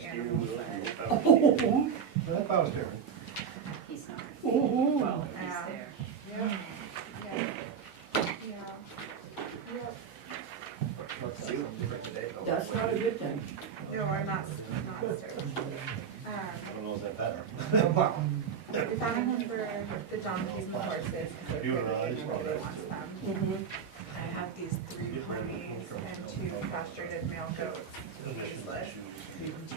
the animal side. Oh, that was different. He's not. Oh, Well, he's Yeah. there. Yeah. Yeah. Yep. That's not a good thing. No, I'm not served. I don't know if that's better. We found a home for the donkeys and the horses, because they're pretty and nobody wants them. I have these 3 ponies and 2 castrated male goats. Faceless.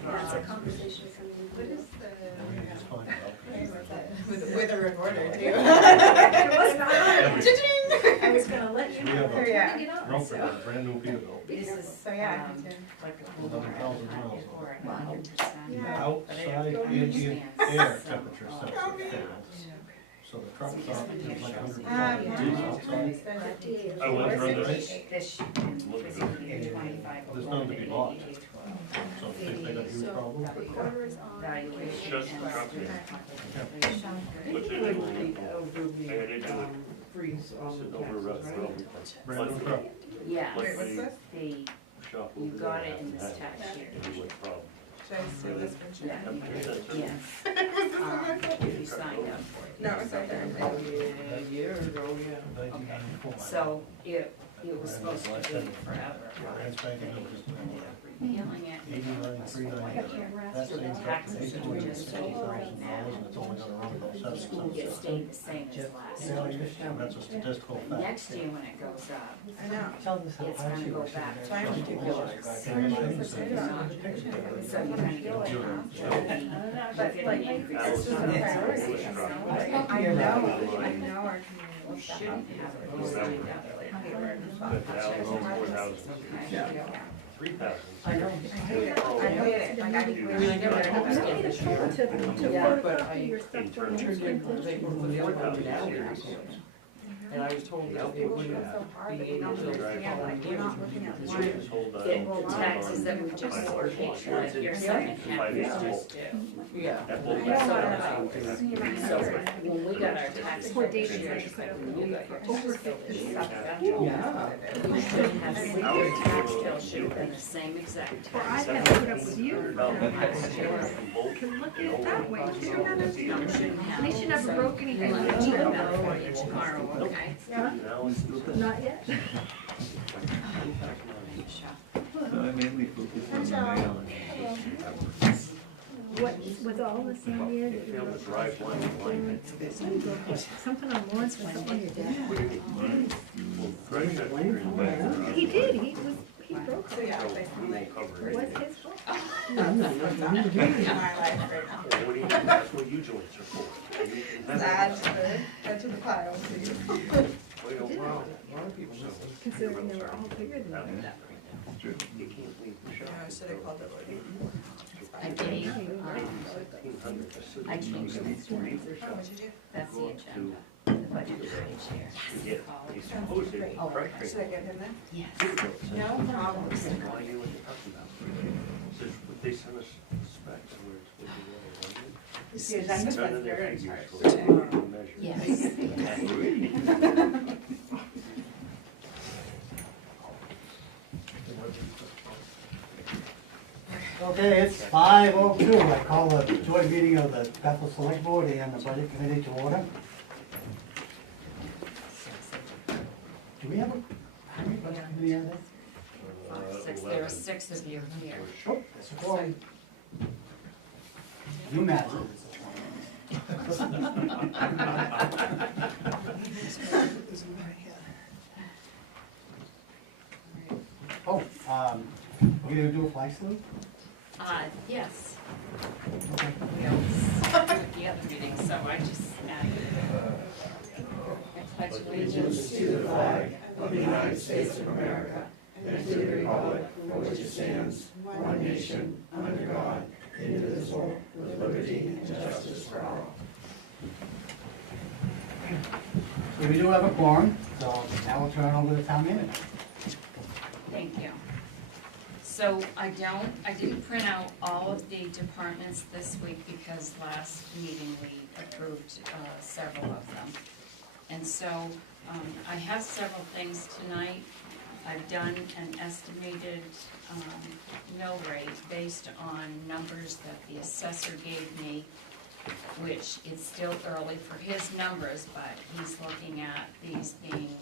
That's a conversation for me. What is It's fine. with a recorder too? It was not. Cha-ching! I was gonna let you know. Yeah. Turn it on. No, for a brand new Peterbilt. This is, So yeah, me too. like a 11,000 miles. or 100%. Yeah. Outside ambient air temperature sensor fails. So the truck thought it was like 100 degrees outside. I went through This, this. this physically 25. There's none to be bought. So if they got a huge problem. Recorder's on. Valuation Just and the truck. population. But you didn't Freeze on the sit over taxes, rough right? road. Brand new truck. Yes, Wait, what's this? the, Shop you over got there it in this had tax year. and he went from Should I steal this from Yeah, Sharon? yes. If you signed up for it. No, it's right there. Oh, yeah, a year ago, yeah. 1994. So it was supposed to be forever. Brand spanking new, just Repealing it. 89,390. That same truck, Taxes were just so $850,000 right now. and it's only gonna run about It 7,000. stayed the same as last year. That's a statistical fact. Next year when it goes up, I know. it's gonna go back to Time to go. 26. So you're gonna get a But like, increase. this is a priority. I know our We community shouldn't have it all signed up. but the house, 4,000, Okay. 3,000. I know. I hate it, I hate it, like I think we I mean, I should never get rid told of you it. this year, Yeah. but I turned in the paper for the other one down. And I was told that it wouldn't It's so hard, be but you able don't to. understand, like, we're not looking at one. Just hold that. The taxes that we just paid, like your second half is just due. Yeah. That I whole don't back wanna, side. like, see my So neighbors. when we got our tax Poor bill this David year, had to put up when you got your over tax bill this year, Yeah. you should have seen your tax bill should have been the same exact Well, I tax. had to put up with you. No, Last year. You can look at it that way too. No, we shouldn't have. At least you never So broke anything. we'll let you know for you tomorrow, okay? Now it's Not yet. I mainly focus on the mail. What, was all the same year that you failed wrote? to drive one line. Something on Lawrence was on your dad. Well, Greg got here in bed. He did, he broke So it. yeah, So basically, we like, won't cover It was anything. his fault. what's happening in my life right now. Well, what do you, that's what you joints are for. You can Let's add to the pile, please. Wait, no problem. A lot of people say. Considering they were all bigger than that. You can't leave the shop. I should have called it Lloyd. I gave, 1,500 I changed this one. What would you do? That's the agenda, the budget for each year. Yeah, he's supposed to, Should I frustrated. get him then? Yes. No problem. Why are you what you're talking about? Says, but they sent us specs where it's what you want, right? The agenda was None of their very figures hard go to to measure. Yes. Okay, it's 5:02. I call the joint meeting of the Bethel Select Board and the Budget Committee to order. Do we have a, how many Budget Committee are there? Six, there are 6 of you here. Oh, that's a quorum. You matter. Oh, we gonna do a flag salute? Yes, Okay. we always do at the other meeting, so I just added. I pledge allegiance to the flag of the United States of America and to the republic for which it stands, one nation, under God, indivisible, with liberty and justice for all. So we do have a quorum, so now we'll turn over the town manager. Thank you. So I didn't print out all of the departments this week because last meeting we approved several of them. And so I have several things tonight I've done an estimated, mill rate based on numbers that the assessor gave me, which it's still early for his numbers, but he's looking at these being,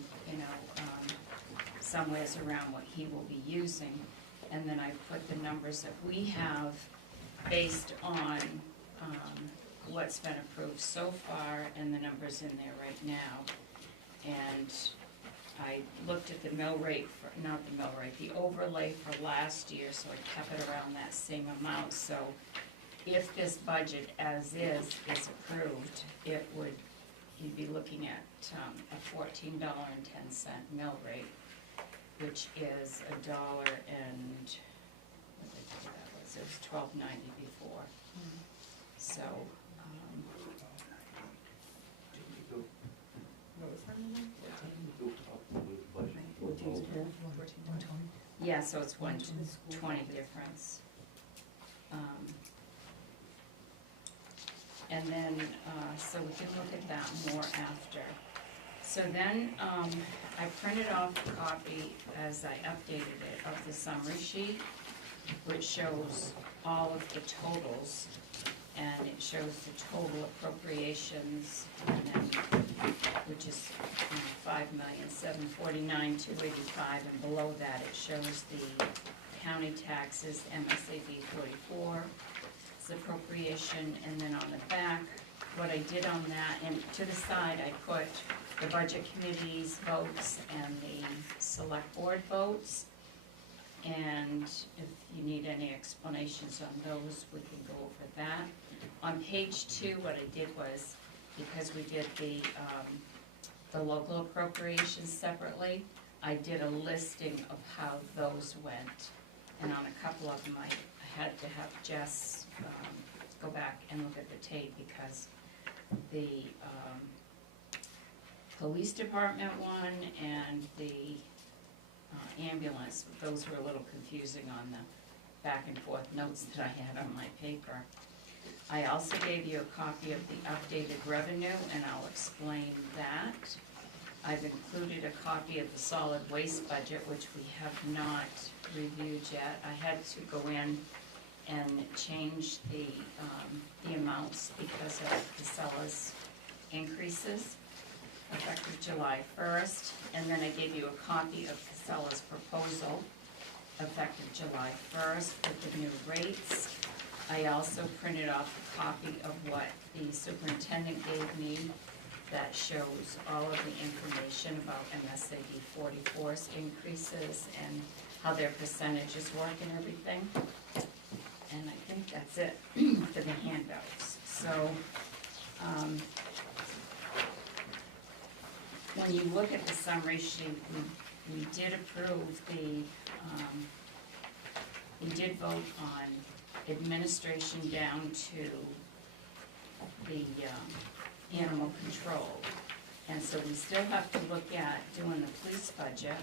somewheres around what he will be using. And then I put the numbers that we have based on, what's been approved so far and the numbers in there right now. And I looked at the mill rate for, not the mill rate, the overlay for last year, so I kept it around that same amount. So if this budget as is approved, it would, you'd be looking at a $14.10 mill rate, which is $1 and, what did I do that was? It was $12.90 before. So, yeah, so it's 120 difference. And then, so we can look at that more after. So then, I printed off a copy as I updated it of the summary sheet, which shows all of the totals, and it shows the total appropriations, and then, which is $5,749,285, and below that it shows the county taxes, MSAB 44, it's appropriation, and then on the back, what I did on that, and to the side I put the budget committee's votes and the select board votes. And if you need any explanations on those, we can go over that. On page 2, what I did was, because we did the local appropriations separately, I did a listing of how those went. And on a couple of them, I had to have Jess go back and look at the tape, because the police department one and the ambulance, those were a little confusing on the back and forth notes that I had on my paper. I also gave you a copy of the updated revenue, and I'll explain that. I've included a copy of the solid waste budget, which we have not reviewed yet. I had to go in and change the amounts because of Casella's increases effective July 1st. And then I gave you a copy of Casella's proposal effective July 1st with the new rates. I also printed off a copy of what the superintendent gave me that shows all of the information about MSAB 44's increases and how their percentages work and everything. And I think that's it for the handouts. So, when you look at the summary sheet, we did approve the, we did vote on administration down to the animal control. And so we still have to look at doing the police budget.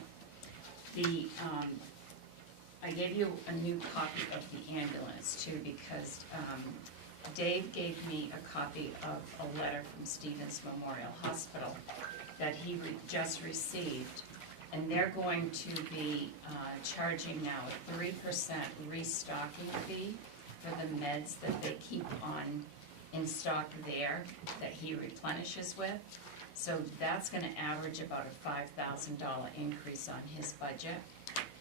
I gave you a new copy of the ambulance too, because Dave gave me a copy of a letter from Stevens Memorial Hospital that he just received, and they're going to be charging now a 3% restocking fee for the meds that they keep on in stock there that he replenishes with. So that's gonna average about a $5,000 increase on his budget.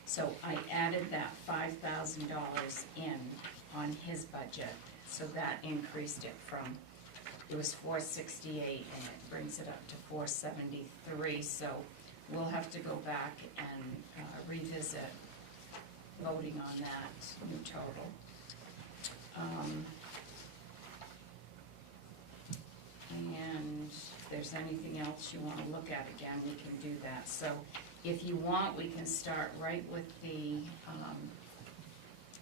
So I added that $5,000 in on his budget, so that increased it from, it was $468 and it brings it up to $473. So we'll have to go back and revisit voting on that new total. And if there's anything else you want to look at again, we can do that. So if you want, we can start right with the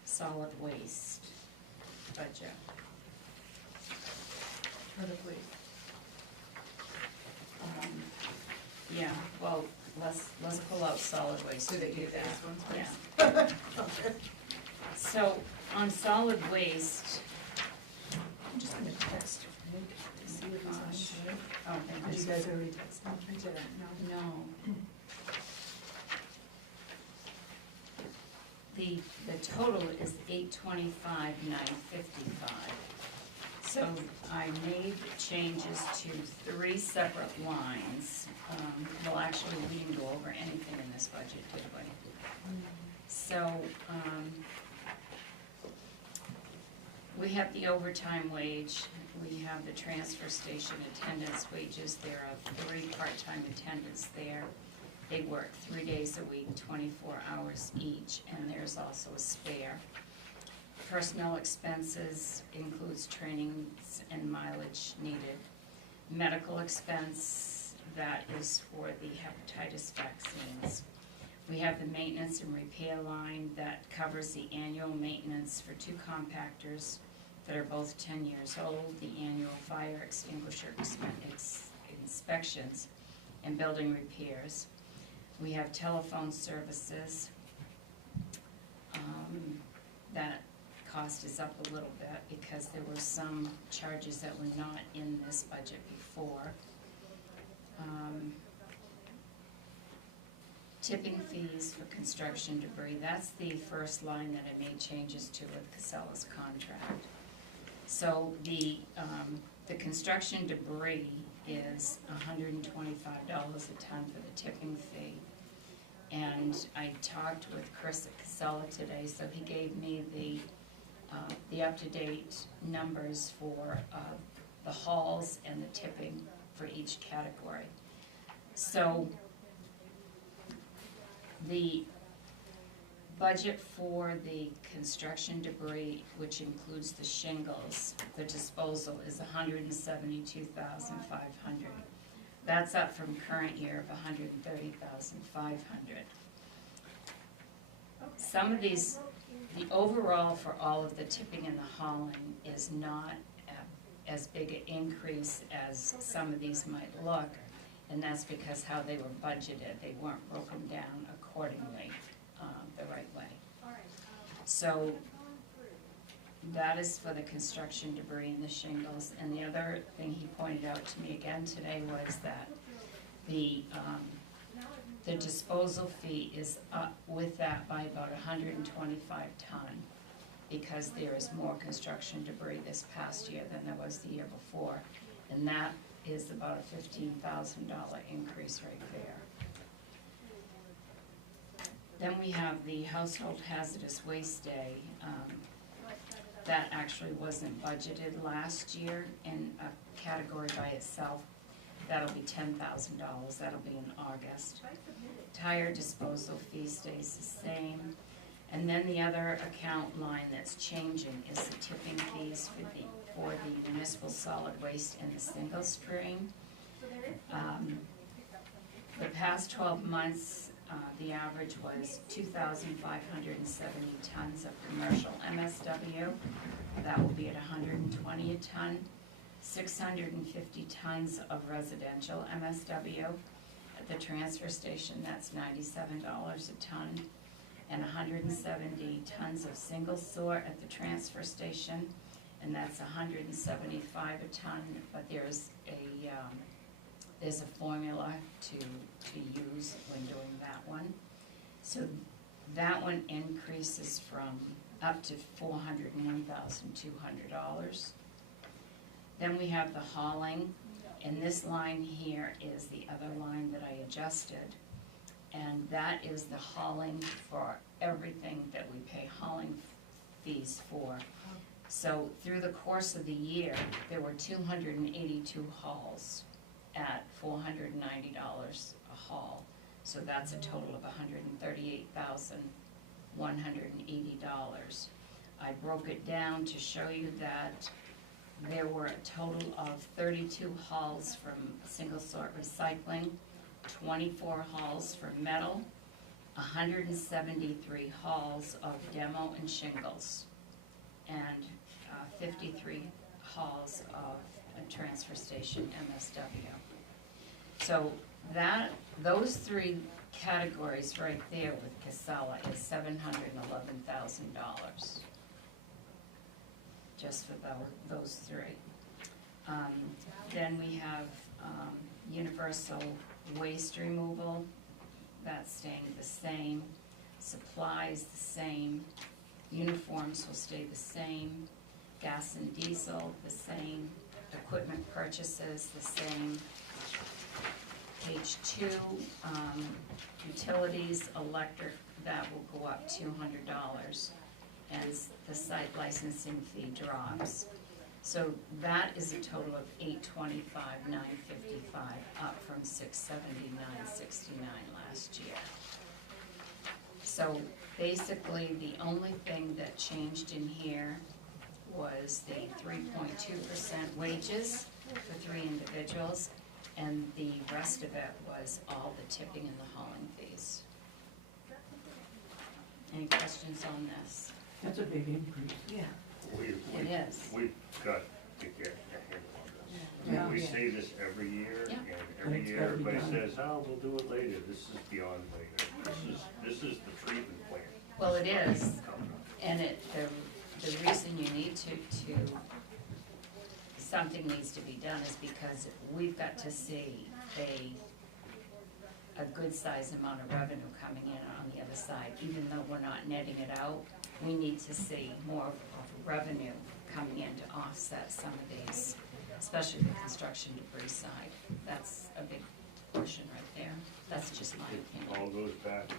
solid waste budget. For the police. Yeah, well, let's pull out solid waste So to they do do that. this one Yeah. first? Okay. So on solid waste, I'm just gonna text her. See what this one Gosh. said. Oh, Did thank you you. guys already text me? I didn't, no. No. the total is 825,955. So I made changes to 3 separate lines. Well, actually, we didn't go over anything in this budget, did we? So, we have the overtime wage, we have the transfer station attendance wages. There are 3 part-time attendants there. They work 3 days a week, 24 hours each, and there's also a spare. Personnel expenses includes trainings and mileage needed. Medical expense, that is for the hepatitis vaccines. We have the maintenance and repair line that covers the annual maintenance for 2 compactors that are both 10 years old, the annual fire extinguisher inspections, and building repairs. We have telephone services. That cost is up a little bit because there were some charges that were not in this budget before. Tipping fees for construction debris, that's the first line that I made changes to with Casella's contract. So the construction debris is $125 a ton for the tipping fee. And I talked with Chris at Casella today, so he gave me the up-to-date numbers for the hauls and the tipping for each category. So the budget for the construction debris, which includes the shingles, the disposal, is $172,500. That's up from current year of $130,500. Some of these, the overall for all of the tipping and the hauling is not as big an increase as some of these might look, and that's because how they were budgeted. They weren't broken down accordingly the right way. So that is for the construction debris and the shingles. And the other thing he pointed out to me again today was that the disposal fee is up with that by about 125 ton, because there is more construction debris this past year than there was the year before, and that is about a $15,000 increase right there. Then we have the Household Hazardous Waste Day. That actually wasn't budgeted last year in a category by itself. That'll be $10,000, that'll be in August. Tire disposal fee stays the same. And then the other account line that's changing is the tipping fees for the municipal solid waste and the single stream. The past 12 months, the average was 2,570 tons of commercial MSW. That will be at 120 a ton. 650 tons of residential MSW. At the transfer station, that's $97 a ton. And 170 tons of single sort at the transfer station, and that's 175 a ton, but there's a formula to use when doing that one. So that one increases from up to $401,200. Then we have the hauling, and this line here is the other line that I adjusted, and that is the hauling for everything that we pay hauling fees for. So through the course of the year, there were 282 hauls at $490 a haul. So that's a total of $138,180. I broke it down to show you that there were a total of 32 hauls from single sort recycling, 24 hauls for metal, 173 hauls of demo and shingles, and 53 hauls of a transfer station MSW. So those 3 categories right there with Casella is $711,000, just for those 3. Then we have universal waste removal, that's staying the same. supplies the same, uniforms will stay the same, gas and diesel the same, equipment purchases the same. Page 2, utilities, electric, that will go up $200 as the site licensing fee drops. So that is a total of $825,955, up from $679.69 last year. So basically, the only thing that changed in here was the 3.2% wages for 3 individuals, and the rest of it was all the tipping and the hauling fees. Any questions on this? That's a big increase. It is. We've got to get a handle on Yeah. this. We say this every year, Yeah. and every it's year gotta be everybody done. says, oh, we'll do it later. This is beyond later. This is the treatment plan. Well, it is, Coming up. and the reason you need to, something needs to be done is because we've got to see a good size amount of revenue coming in on the other side. Even though we're not netting it out, we need to see more of revenue coming in to offset some of these, especially the construction debris side. That's a big portion right there. That's just my It opinion. all goes back to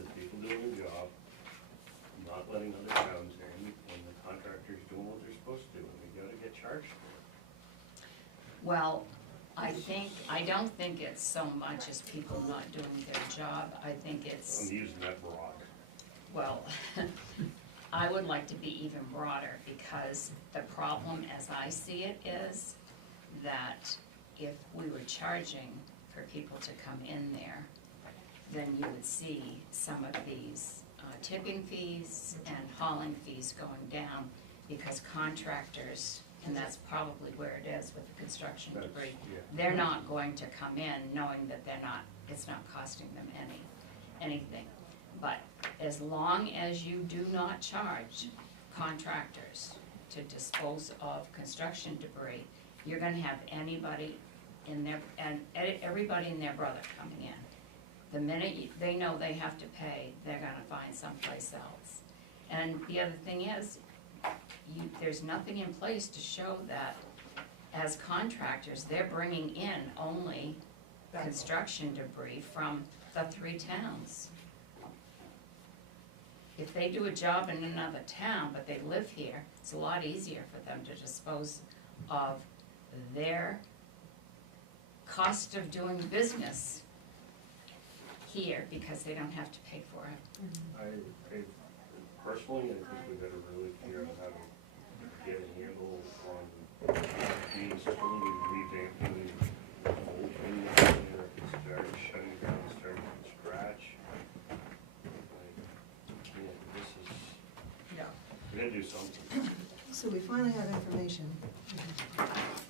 the people doing their job, not letting other towns in, and the contractors doing what they're supposed to do, and they gotta get charged for it. Well, I don't think it's so much as people not doing their job. I think it's, I'm using that broad. well, I would like to be even broader, because the problem as I see it is that if we were charging for people to come in there, then you would see some of these tipping fees and hauling fees going down, because contractors, and that's probably where it is with the construction That's- debris, yeah. they're not going to come in knowing that it's not costing them anything. But as long as you do not charge contractors to dispose of construction debris, you're gonna have anybody in their, and everybody and their brother coming in. The minute they know they have to pay, they're gonna find someplace else. And the other thing is, there's nothing in place to show that as contractors, they're bringing in only construction debris from the 3 towns. If they do a job in another town, but they live here, it's a lot easier for them to dispose of their cost of doing business here, because they don't have to pay for it. I personally, I think we gotta really figure out how to get a handle on these totally revamping the whole thing down there, start shutting down, start from scratch. Like, yeah, this is, Yeah. we gotta do something. So we finally have information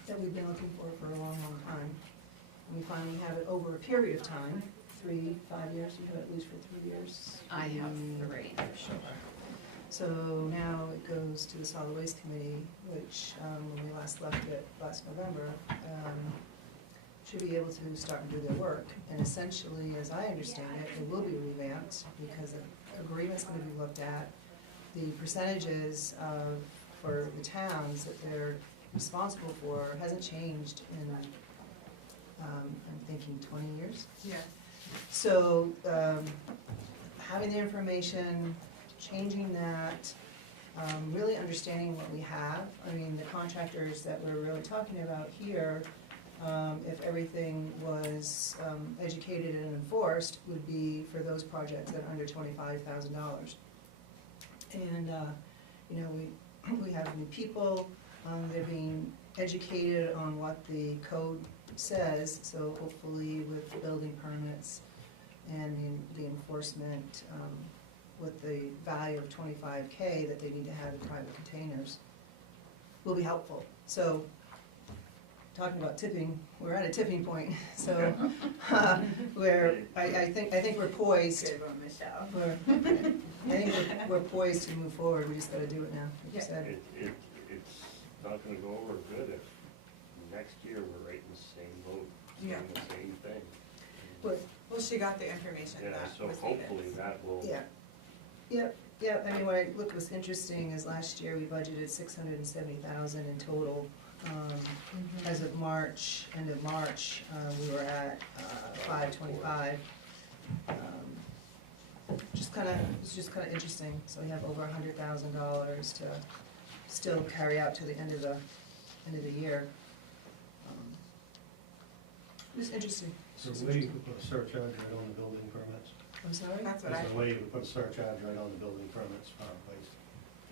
that we've been looking for a long, long time. And we finally have it over a period of time, 3, 5 years, you have it at least for 3 years. I have 3, for sure. So now it goes to the solid waste committee, which, when we last left it last November, should be able to start and do their work. And essentially, as I understand it, it will be revamped, because the agreement's gonna be looked at. The percentages for the towns that they're responsible for hasn't changed in, I'm thinking 20 years. Yeah. So, having the information, changing that, really understanding what we have. I mean, the contractors that we're really talking about here, if everything was educated and enforced, would be for those projects that are under $25,000. And, you know, we have new people, they're being educated on what the code says, so hopefully with the building permits and the enforcement, with the value of $25K that they need to have in private containers, will be helpful. So, talking about tipping, we're at a tipping point, so, where I think we're poised. Good one, Michelle. I think we're poised to move forward, we just gotta do it now, like you said. It's not gonna go over good if next year we're right in the same boat, Yeah. saying the same thing. Well, she got the information Yeah, that so was needed. hopefully that will. Yeah, yep, I mean, what I looked was interesting is last year we budgeted 670,000 in total. As of March, end of March, we were at 525. It's just kinda interesting, so we have over $100,000 to still carry out to the end of the year. It's interesting. There's a way you could put a surcharge right on the building permits. I'm sorry? That's what I, There's a way you could put a surcharge right on the building permits for our place.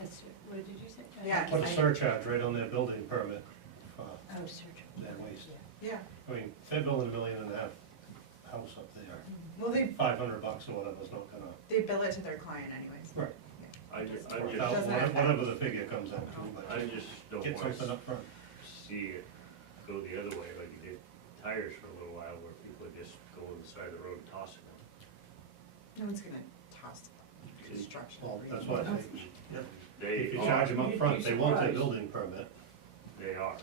That's, what did you say? Yeah. Put a surcharge right on their building permit for Oh, search. their waste. yeah, I mean, if they're building $1.5 million house up there, well, $500 or whatever's not gonna, they bill it to their client anyways. right, I just, Doesn't affect- whatever the figure comes out to, I but just don't get want something to up front. see it go the other way, like you did tires for a little while, where people would just go on the side of the road and toss it. No one's gonna toss construction. Well, that's what I think. They If you are, charge them up You'd front, be they want their surprised. building permit. they are.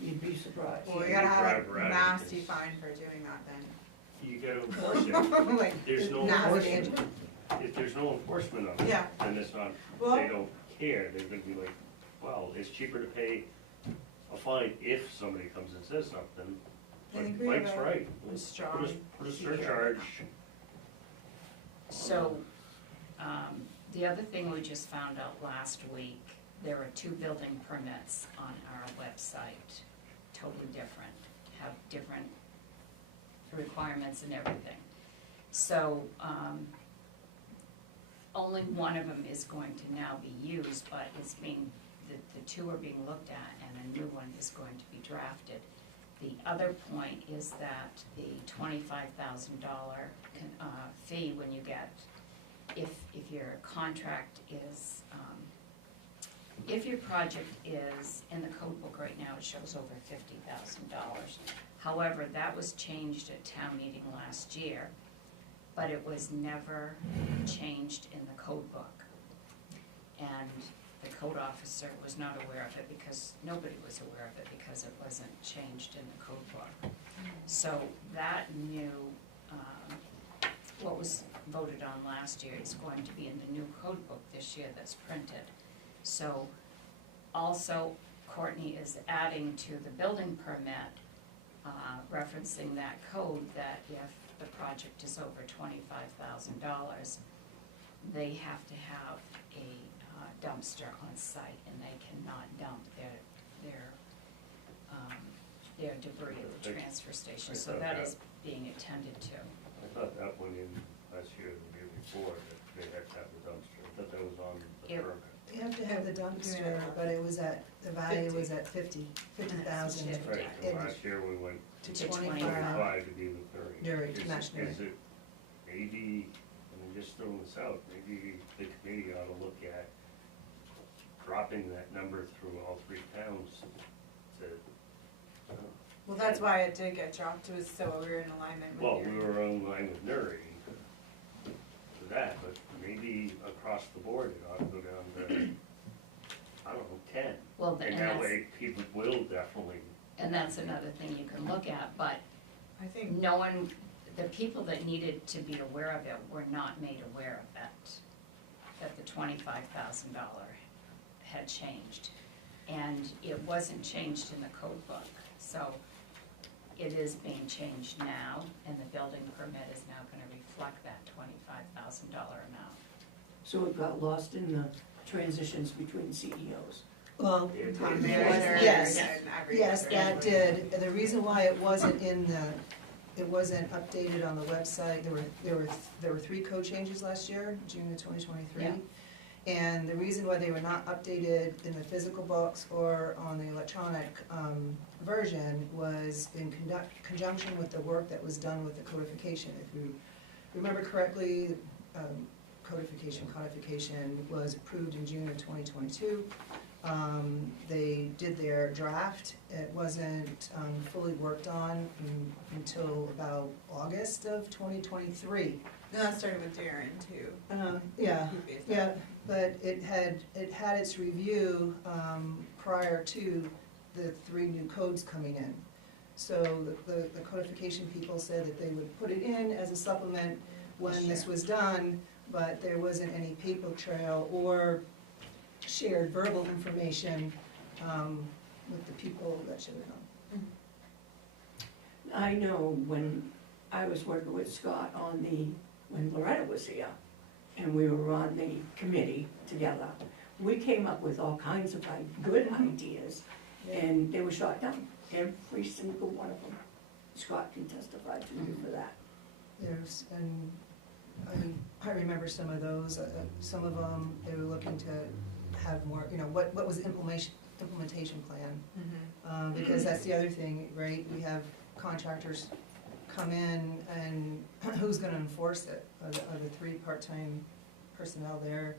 You'd be surprised. Well, we gotta have Drive a around nasty because- fine for doing that then. You gotta enforce it. Like, There's no nasty. enforcement. If there's no enforcement of it, Yeah. then it's not, Well- they don't care, they're gonna be like, well, it's cheaper to pay a fine if somebody comes and says something. I think Like we have Mike's a right, strong put a surcharge. So, the other thing we just found out last week, there are 2 building permits on our website, totally different, have different requirements and everything. So, only one of them is going to now be used, but it's being, the 2 are being looked at and a new one is going to be drafted. The other point is that the $25,000 fee when you get, if your contract is, if your project is, in the code book right now, it shows over $50,000. However, that was changed at town meeting last year, but it was never changed in the code book. And the code officer was not aware of it because nobody was aware of it because it wasn't changed in the code book. So that new, what was voted on last year is going to be in the new code book this year that's printed. So also Courtney is adding to the building permit, referencing that code that if the project is over $25,000, they have to have a dumpster on site and they cannot dump their debris at the transfer station. So that is being attended to. I thought that went in last year, the year before, that they had to have the dumpster, I thought that was on the It- permit. You have to have the dumpster, but it was at, the value was at 50,000 50. Right, It and was last year we went to To 25. 25 to be the 30. During Is it- national. Is it, maybe, I mean, just throwing this out, maybe the committee ought to look at dropping that number through all 3 towns to, Well, that's why it did get dropped, was so we were in alignment with well, your. we were on line with Nuri for that, but maybe across the board it ought to go down to, I don't know, 10. Well, And that way people will definitely, and that's another thing you can look at, but I think, no one, the people that needed to be aware of it were not made aware of that the $25,000 had changed. And it wasn't changed in the code book, so it is being changed now, and the building permit is now gonna reflect that $25,000 amount. So it got lost in the transitions between CEOs. Well, it- town it- manager Yes. and every. yes, that did. The reason why it wasn't in the, it wasn't updated on the website, there were 3 code changes last year, June of 2023. Yeah. And the reason why they were not updated in the physical books or on the electronic version was in conjunction with the work that was done with the codification. If you remember correctly, codification was approved in June of 2022. They did their draft. It wasn't fully worked on until about August of 2023. No, that started with Darren too. Yeah, Who based yeah, that. but it had its review prior to the 3 new codes coming in. So the codification people said that they would put it in as a supplement when this was done, but there wasn't any paper trail or shared verbal information with the people that should have known. I know when I was working with Scott on when Loretta was here, and we were on the committee together, we came up with all kinds of good ideas, and they were shot down, every single one of them. Scott can testify to you for that. There's, and I remember some of those, some of them, they were looking to have more, what was the implementation plan? Because that's the other thing, right, we have contractors come in, and who's gonna enforce it? Are the 3 part-time personnel there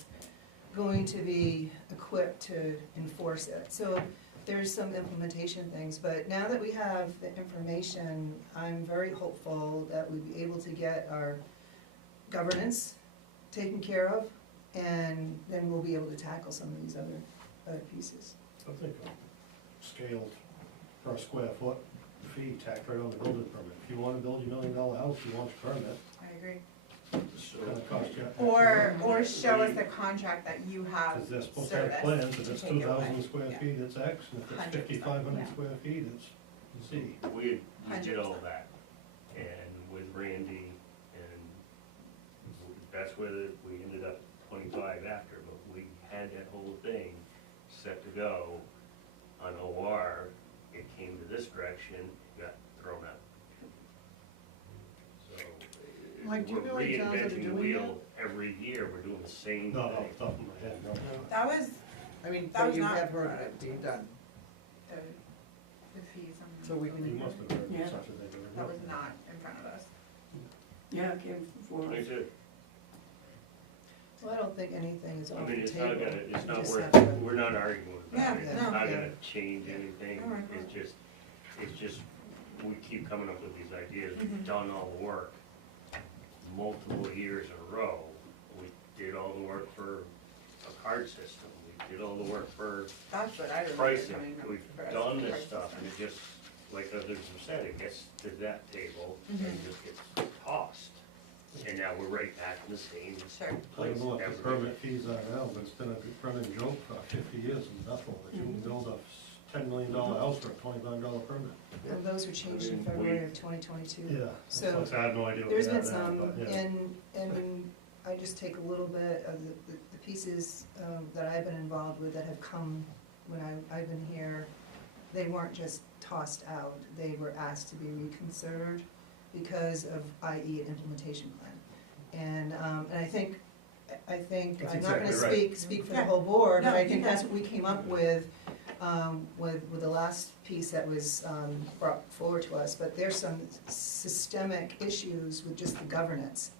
going to be equipped to enforce it? So there's some implementation things, but now that we have the information, I'm very hopeful that we'll be able to get our governance taken care of, and then we'll be able to tackle some of these other pieces. I think a scaled per square foot fee tacked right on the building permit. If you wanna build your $1 million house, you want your permit, I agree. it's gonna cost you. Or show us the contract that you have Cause they're supposed to have service plans, if to it's take it 2,000 away. square Yeah. feet, it's X, and if it's 100%, 5,500 yeah. square feet, it's Z. We did all 100%. that, and with Randy, and that's where we ended up 25 after, but we had that whole thing set to go on OR. It came to this direction, got thrown out. So, Mike, do you we're know any towns that are reinventing the doing wheel every year, we're doing the same Not off thing. the top of my head, no. That was I mean, That but was you not- have heard of it being done, the fees on. so we You can, must have heard Yeah. such a thing. That was not in front of us. Yeah, it came before Me us. too. Well, I don't think anything is I off mean, the it's table. not gonna, it's not Just worth, have to- we're not arguing about Yeah, it, it's no. not Yeah. gonna change anything, Alright. it's just, we keep coming up with these ideas, Mhm. we've done all the work multiple years in a row. We did all the work for a card system, we did all the work for That's what I remember pricing, coming up we've for us, done the this price stuff, and system. it just, like others have said, it gets to that table Mhm. and just gets tossed. And now we're right back in the same Sure. I place. don't know what the every- permit fees are now, but it's been a running joke for 50 years in Bethel, that you can build a $10 million house for a $25 permit. And those were changed in I mean, February we- of 2022. Yeah, So, I have no idea what There's they been are now, some, but yeah. and I just take a little bit of the pieces that I've been involved with that have come when I've been here. They weren't just tossed out, they were asked to be reconsidered because of, i.e., an implementation plan. And I think, That's I'm not gonna exactly right. speak for the Yeah. whole board, but No, I think you that's can. what we came up with the last piece that was brought forward to us. But there's some systemic issues with just the governance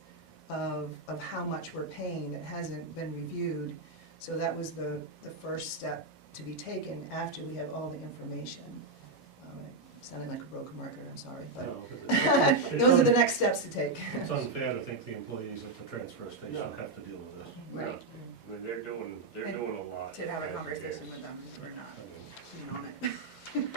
of how much we're paying that hasn't been reviewed. So that was the first step to be taken after we have all the information. Sounding like a broken record, I'm sorry, but No, 'cause it's those are the un- next steps to take. It's unfair to think the employees at the transfer station No. have to deal with this. Right. I mean, they're doing And a lot. To have a as it conversation is. with them, we're not I mean, keen on it.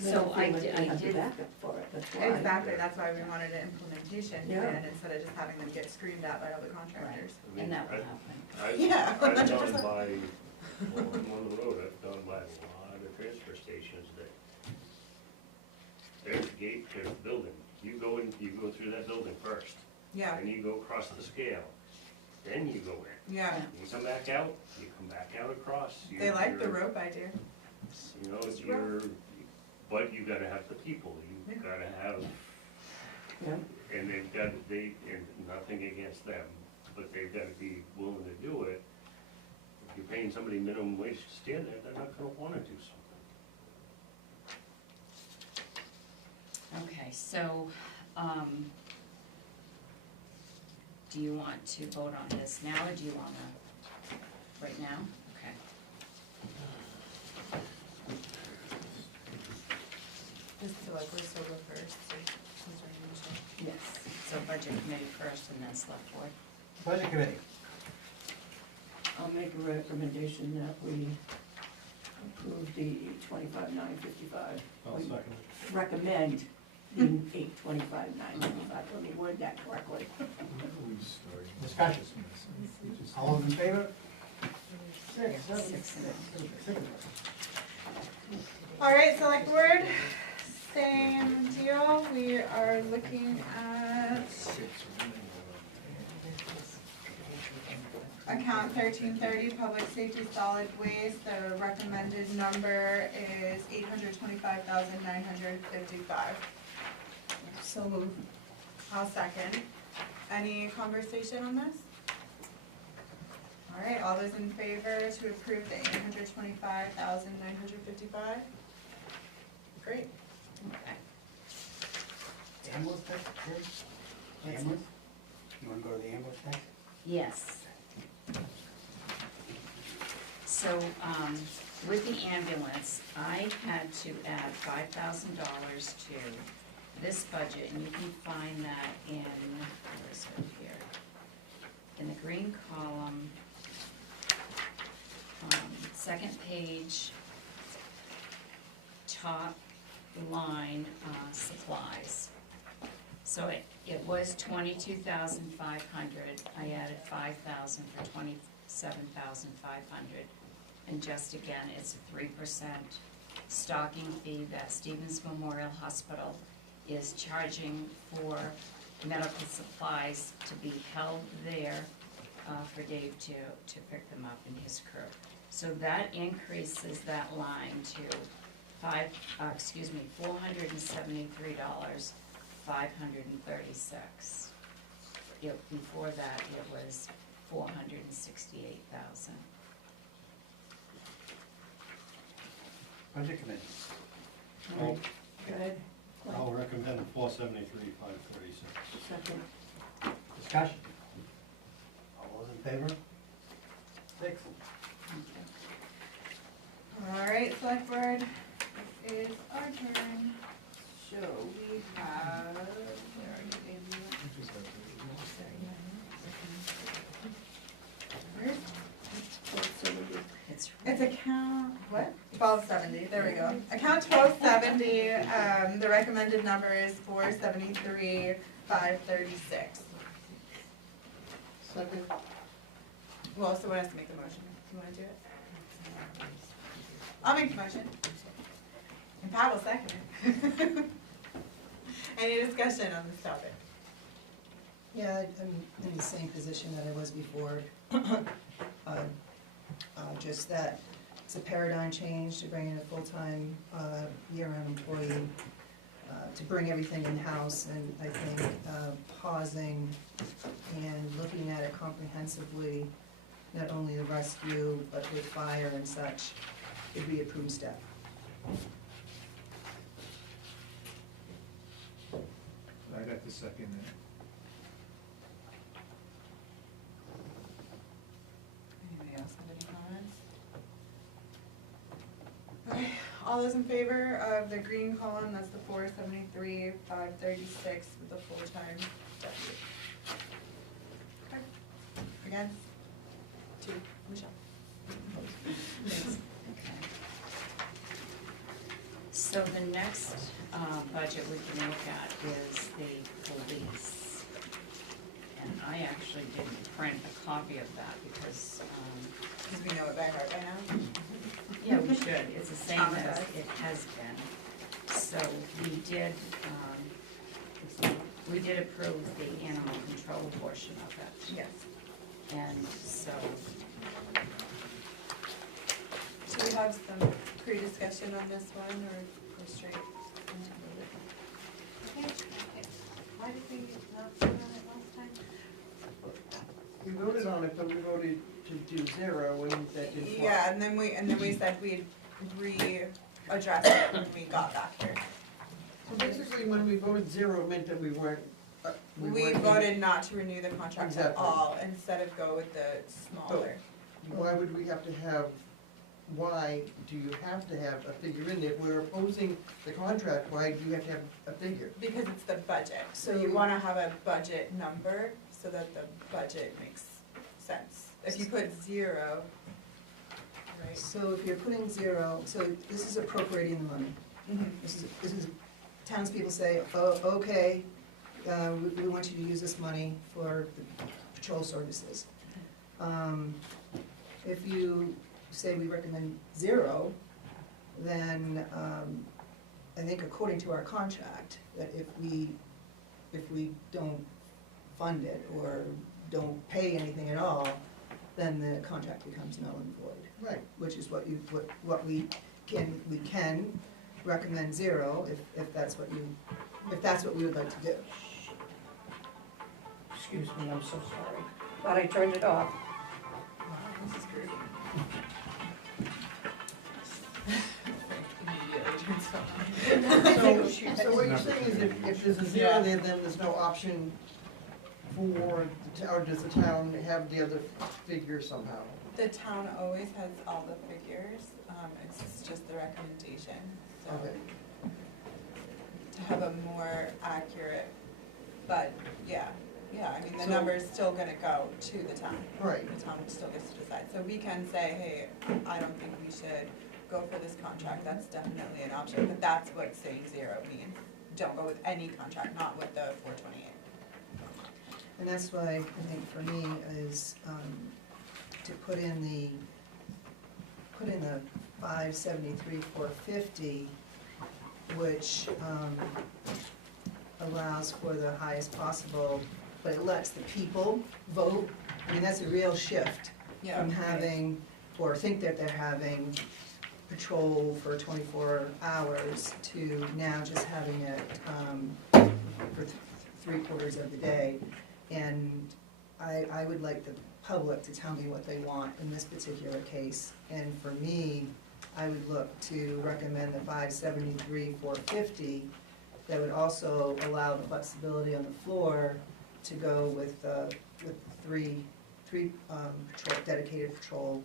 They So don't feel I like did- they I have the did- backup for it, that's why. Exactly, that's why we wanted an implementation Yeah. plan instead of just having them get screamed at by other contractors. I mean, And that will I- happen. Yeah, I've gone 100%. by, well, I'm on the road, I've gone by a lot of transfer stations that, there's the gate, there's the building, you go through that building first, Yeah, then you go across the scale, then you go in. yeah, You come back out, you come back out across. they like the you're- rope idea. You know, It's but you gotta have the people, you Yeah. gotta have, Yeah. and and nothing against them, but they've gotta be willing to do it. If you're paying somebody minimum wage to stand there, they're not gonna wanna do something. Okay, so, do you want to vote on this now, or do you wanna, right now? Okay. Just to like, we're sober first, so who's our initial? Yes. So budget committee first and then select board. Budget committee, I'll make a recommendation that we approve the 25,955. I'll second it. Recommend the 825,955, let me word that correctly. Discussion. All those in favor? Six. All right, select board, same deal. We are looking at account 1330, public safety solid waste. The recommended number is 825,955. So moved. I'll second. Any conversation on this? All right, all those in favor to approve the 825,955? Great. Okay. Ambulance tax, Terry? Ambulance? You wanna go to the ambulance tax? Yes. So, with the ambulance, I had to add $5,000 to this budget, and you can find that in, where is it here? In the green column, second page, top line, supplies. So it was 22,500, I added 5,000 for 27,500. And just again, it's a 3% stocking fee that Stevens Memorial Hospital is charging for medical supplies to be held there for Dave to pick them up in his crew. So that increases that line to $473, 536. Before that, it was 468,000. Budget committee. I'll, Good. I'll recommend 473, 536. Second. Discussion. All those in favor? Six. All right, select board, it is our turn. So we have, where are you, Andrew? Where's, it's account, what? 1270, there we go. Account 1270, the recommended number is 473,536. Second. Well, someone has to make the motion. You wanna do it? I'll make the motion. And Pat will second it. Any discussion on this topic? Yeah, I'm in the same position that I was before. Just that it's a paradigm change to bring in a full-time, year-round employee, to bring everything in-house, and I think pausing and looking at it comprehensively, not only the rescue, but with fire and such, would be a prudent step. I'd have to second that. Anybody else have any comments? Okay, all those in favor of the green column, that's the 473,536 with the full-time deputy. Okay. Again? Two, Michelle. Thanks. Okay. So the next budget we can look at is the police. And I actually didn't print a copy of that because, Because we know it by heart by now. yeah, we should, it's the same as it has been. So we did approve the animal control portion of it. Yes. And so, Do we have some pre-discussion on this one, or straight? Okay. Why did we not vote on it last time? We voted on it, but we voted to do zero, and that didn't fly. Yeah, and then we said we'd readdress it when we got back here. So basically, when we voted zero, it meant that we weren't. We weren't- voted not to renew the contract at Exactly. all, instead of go with the smaller. Why would we have to have, why do you have to have a figure in there? If we're opposing the contract, why do you have to have a figure? Because it's the budget, so you wanna have a budget number so that the budget makes sense. If you put zero, right? So if you're putting zero, so this is appropriating the money. This is, townspeople say, oh, okay, we want you to use this money for the patrol services. If you say we recommend zero, then, I think according to our contract, that if we don't fund it or don't pay anything at all, then the contract becomes null and void. Right. Which is what we can recommend zero if that's what we would like to do. Excuse me, I'm so sorry, but I turned it off. This is great. So what you're saying is if there's a zero there, then there's no option for the town, or does the town have the other figure somehow? The town always has all the figures, it's just the recommendation, so. Okay. To have a more accurate, but yeah, I mean, the So- number's still gonna go to the town. Right. The town still gets to decide, so we can say, hey, I don't think we should go for this contract, that's definitely an option, but that's what saying zero means. Don't go with any contract, not with the 428. And that's why I think for me is, to put in the 573, 450, which, allows for the highest possible, but it lets the people vote. I mean, that's a real shift Yeah. from having, or think that they're having patrol for 24 hours to now just having it, for 3/4 of the day. And I would like the public to tell me what they want in this particular case. And for me, I would look to recommend the 573, 450. That would also allow the flexibility on the floor to go with three patrol, dedicated patrol,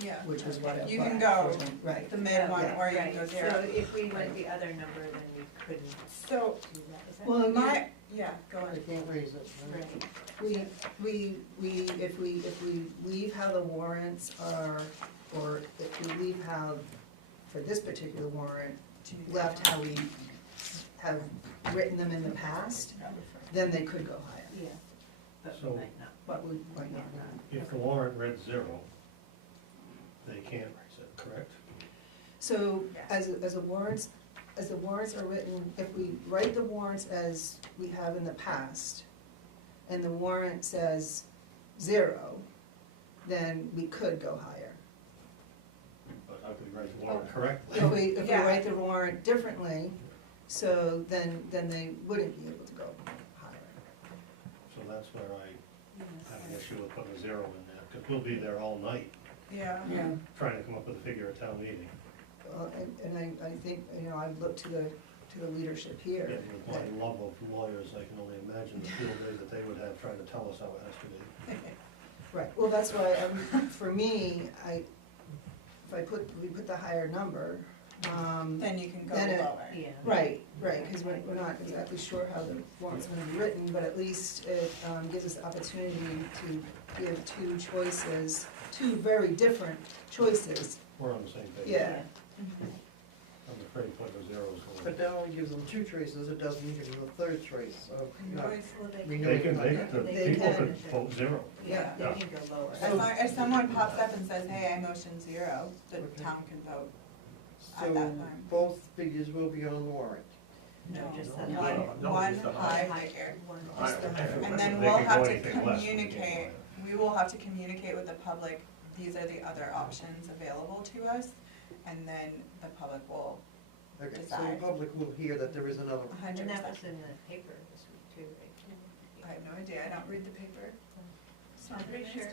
Yeah. which was what it was. You can go Right. the mid one, Yeah. or you can go Right, zero. so if we went the other number, then we couldn't So, do that, is that? Well, yeah, go I ahead. can't raise it. Right. If we leave how the warrants are, or if we leave how, for this particular warrant, left how we have written them in the past, then they could go higher, Yeah, but So- we might not. but we might not. If the warrant read zero, they can't raise it, correct? So as the warrants are written, if we write the warrants as we have in the past, and the warrant says zero, then we could go higher. But how could we write the warrant correctly? If we Yeah. write the warrant differently, so then they wouldn't be able to go higher. So that's where I have an issue with putting a zero in there, because we'll be there all night Yeah. Yeah. trying to come up with a figure at town meeting. And I think, I've looked to the leadership here. And with my love of lawyers, I can only imagine the field day that they would have trying to tell us how it has to be. Right, well, that's why, for me, if we put the higher number, Then you can go Then it- lower. Yeah. right, because we're not exactly sure how the warrant's gonna be written, but at least it gives us the opportunity to give two choices, two very different choices. We're on the same page. Yeah. I'm afraid putting a zero is But going. that only gives them two choices, it doesn't give them a third choice, so. Noise. We know They can, it's not- the They people can. could vote zero. Yeah, Yeah. they can go lower. As long as someone pops up and says, hey, I motion zero, the Okay. town can vote. So At that time. both figures will be on the warrant. No, just the One, higher. one just the high figure. One. Just the Higher. higher. And then They we'll can have go to anything less than they can go communicate, higher. we will have to communicate with the public, these are the other options available to us, and then the public will Okay, so the Decide. public will hear that there is another. 100%. And that was in the paper this week too, right? I have no idea, I don't read the paper. It's not I'm pretty very sure.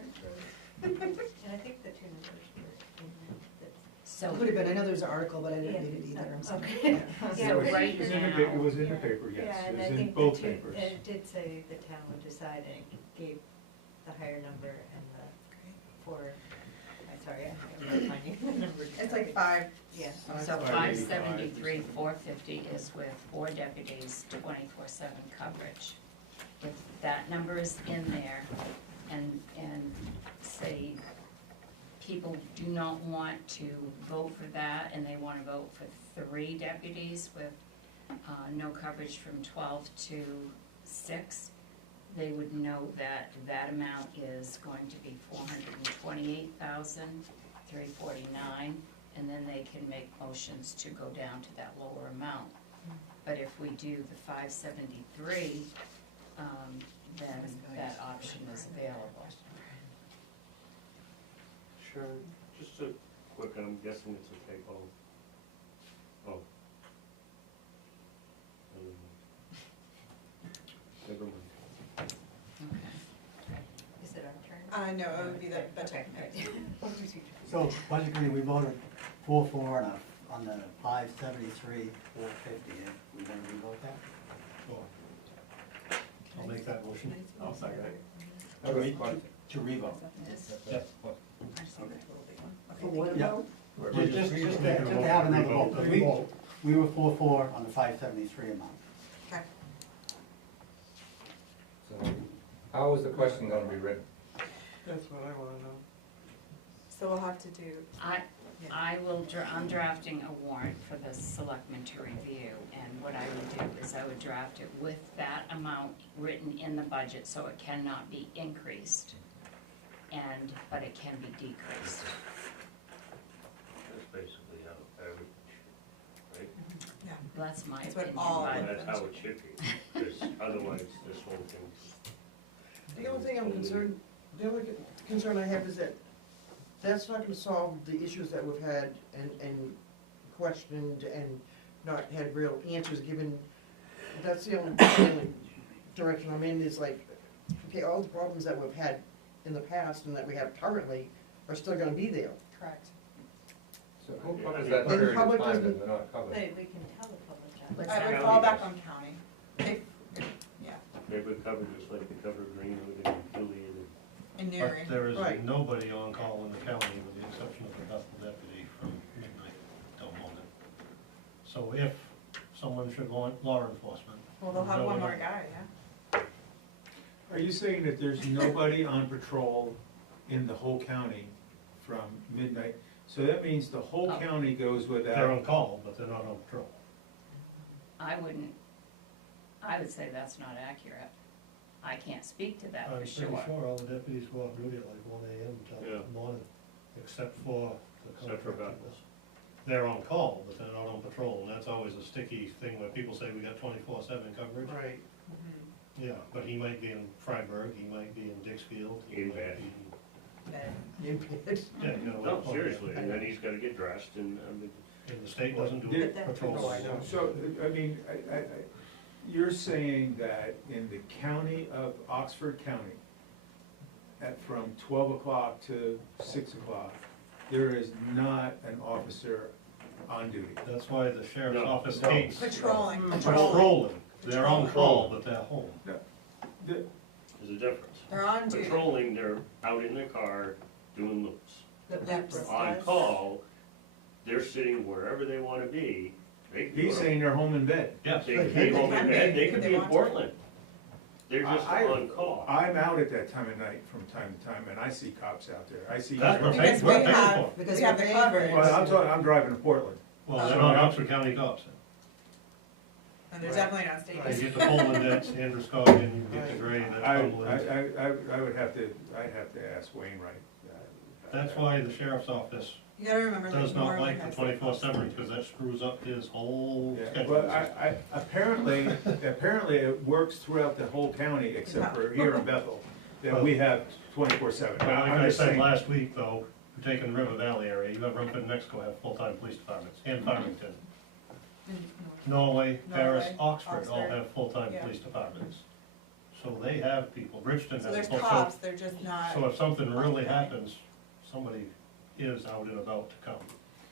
nice. And I think the two numbers were in there. So, Could have been, I know there was an article, but I didn't Yeah, read it either, I'm so- sorry. okay. Yeah, So pretty right sure. It was in the now- it was in the Yeah. paper, yes, Yeah, it and was I in think both the two, papers. it did say the town would decide and it gave the higher number and the four, I'm sorry, I'm not finding the number. It's like 5. Yeah. so 585. 573, 450 is with 4 deputies, 24/7 coverage. If that number is in there and say people do not want to vote for that, and they wanna vote for 3 deputies with, no coverage from 12 to 6, they would know that that amount is going to be $428,349, and then they can make motions to go down to that lower amount. But if we do the 573, then that option is available. Sharon, just a quick, I'm guessing it's a typo. Oh. Never mind. Okay. Is it our turn? No, it would be the budget committee. So budget committee, we voted 4-4 on the 573, 450, we gonna revote that? I'll make that motion. I'll second it. To revote. Yep. For what Yeah. amount? Just to have another vote, 'cause we were 4-4 on the 573 amount. Okay. So how is the question gonna be written? That's what I wanna know. So we'll have to do, I'm drafting a warrant for the selectmen to review, and what I would do is I would draft it with that amount written in the budget, so it cannot be increased, but it can be decreased. That's basically how average, right? That's my That's what opinion, all but- of That's how it should be, because otherwise this whole thing's. The only thing I'm concerned, the only concern I have is that that's not gonna solve the issues that we've had and questioned and not had real answers given. That's the only direction I'm in, is like, okay, all the problems that we've had in the past and that we have currently are still gonna be there. correct. So who covers that And period public of time doesn't- that we're not covered? But we can tell the public that. I would fall back on county. Yeah, They would cover just like they cover Greenwood and Gilead in But Newry. there is Right. nobody on call in the county with the exception of the Bethel deputy from midnight till morning. So if someone should want law enforcement. Well, they'll have no one more other- guy, yeah. Are you saying that there's nobody on patrol in the whole county from midnight? So that means the whole Oh. county goes They're on without, call, but they're not on patrol. I would say that's not accurate. I can't speak to that I'm for pretty sure. sure all the deputies go off duty at like 1 AM till Yeah. morning, except for the Except for contract Bethel. people. They're on call, but they're not on patrol, and that's always a sticky thing where people say we got 24/7 coverage. Right. Yeah, but he might be in Freiburg, he might be in Dixfield. he In might bed. be in- But Yeah, you gotta No, wait for it. seriously, and then he's gotta get dressed and, And the state doesn't do Did- patrol. Oh, I know. so, I mean, you're saying that in the county of Oxford County, from 12 o'clock to 6 o'clock, there is not an officer on duty. That's why the sheriff's No. office No. hates patrolling. patrolling. They're on Patrolling. call, but they're home. there's a difference. They're on duty. Patrolling, they're out in their car doing loops. The police On does. call, they're sitting wherever they wanna be. They can He's go- saying they're home in bed. Yes. They could be home in bed, they could be in want to. Portland. They're just I- on call. I'm out at that time of night from time to time, and I see cops out there. I see. That's what Because we're we paying have, for. we have the coverage, Well, I'm driving to Portland. Well, they're not Oxford County cops. and there's definitely not state. They get the Pullman, that's Andrew Scott, and you get the gray, and I that's Cumberland. would have to, I'd have to ask Wainwright. That's why the sheriff's office You gotta remember, like, does not Norwood like the has 24/7, because that screws up his whole Yeah, schedule. well, apparently it works throughout the whole county except for here in Bethel, that we have 24/7. Well, like I'm I just said saying- last week, though, we're taking the River Valley area, you have Rumford and Mexico have full-time police departments, and Farmington. Norway, Paris, Norway, Oxford all Oxford. have full-time Yeah. police departments. So they have people, Bridgeton So has. there's full- cops, they're just not. So if something really happens, somebody is out and about to come.